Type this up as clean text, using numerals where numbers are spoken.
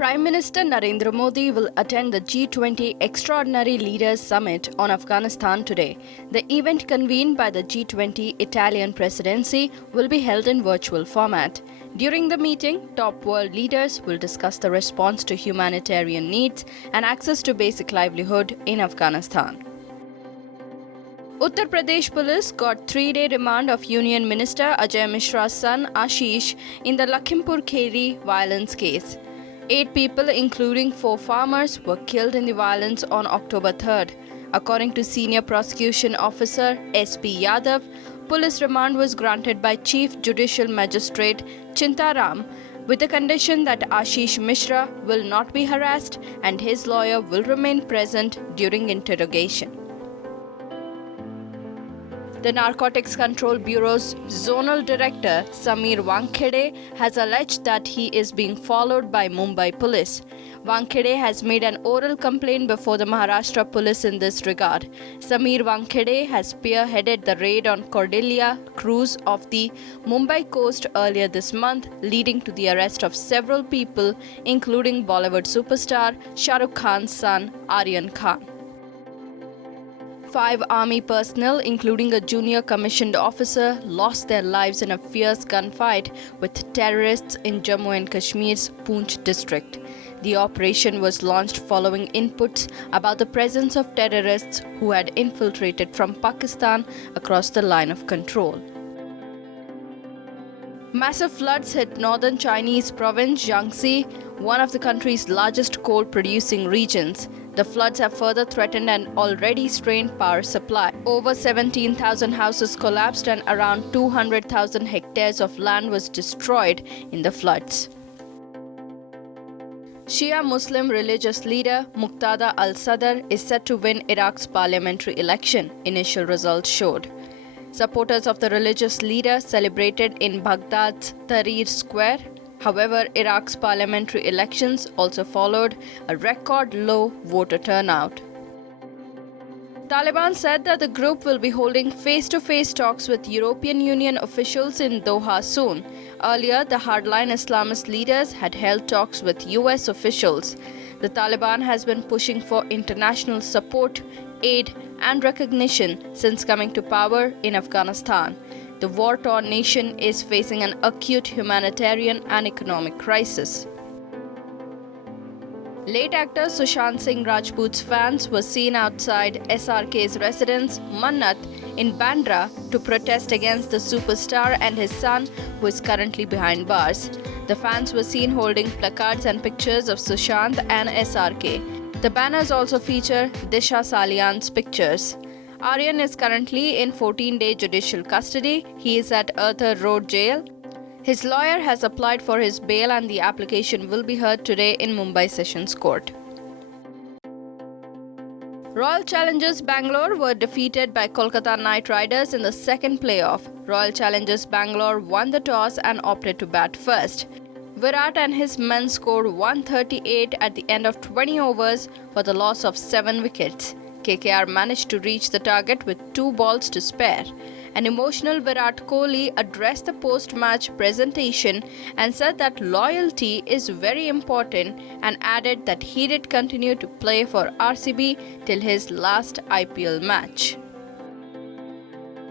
Prime Minister Narendra Modi will attend the G20 Extraordinary Leaders Summit on Afghanistan today. The event, convened by the G20 Italian presidency, will be held in virtual format. During the meeting, top world leaders will discuss the response to humanitarian needs and access to basic livelihood in Afghanistan. Uttar Pradesh police got 3-day remand of Union Minister Ajay Mishra's son Ashish in the Lakhimpur Kheri violence case. 8 people, including 4 farmers, were killed in the violence on October 3rd. According to Senior Prosecution Officer S.P. Yadav, police remand was granted by Chief Judicial Magistrate Chintaram with the condition that Ashish Mishra will not be harassed and his lawyer will remain present during interrogation. The Narcotics Control Bureau's Zonal Director Sameer Wankhede has alleged that he is being followed by Mumbai police. Wankhede has made an oral complaint before the Maharashtra police in this regard. Sameer Wankhede has spearheaded the raid on Cordelia cruise off the Mumbai coast earlier this month, leading to the arrest of several people, including Bollywood superstar Shah Rukh Khan's son Aryan Khan. 5 army personnel, including a junior commissioned officer, lost their lives in a fierce gunfight with terrorists in Jammu and Kashmir's Poonch district. The operation was launched following inputs about the presence of terrorists who had infiltrated from Pakistan across the line of control. Massive floods hit northern Chinese province Jiangxi, one of the country's largest coal-producing regions. The floods have further threatened an already strained power supply. Over 17,000 houses collapsed and around 200,000 hectares of land was destroyed in the floods. Shia Muslim religious leader Muqtada al-Sadr is set to win Iraq's parliamentary election, initial results showed. Supporters of the religious leader celebrated in Baghdad's Tahrir Square. However, Iraq's parliamentary elections also followed a record low voter turnout. Taliban said that the group will be holding face-to-face talks with European Union officials in Doha soon. Earlier, the hardline Islamist leaders had held talks with US officials. The Taliban has been pushing for international support, aid, and recognition since coming to power in Afghanistan. The war-torn nation is facing an acute humanitarian and economic crisis. Late actor Sushant Singh Rajput's fans were seen outside SRK's residence, Mannat, in Bandra to protest against the superstar and his son, who is currently behind bars. The fans were seen holding placards and pictures of Sushant and SRK. The banners also feature Disha Salian's pictures. Aryan is currently in 14-day judicial custody. He is at Arthur Road Jail. His lawyer has applied for his bail and the application will be heard today in Mumbai Sessions Court. Royal Challengers Bangalore were defeated by Kolkata Knight Riders in the second playoff. Royal Challengers Bangalore won the toss and opted to bat first. Virat and his men scored 138 at the end of 20 overs for the loss of 7 wickets. KKR managed to reach the target with 2 balls to spare. An emotional Virat Kohli addressed the post-match presentation and said that loyalty is very important and added that he did continue to play for RCB till his last IPL match.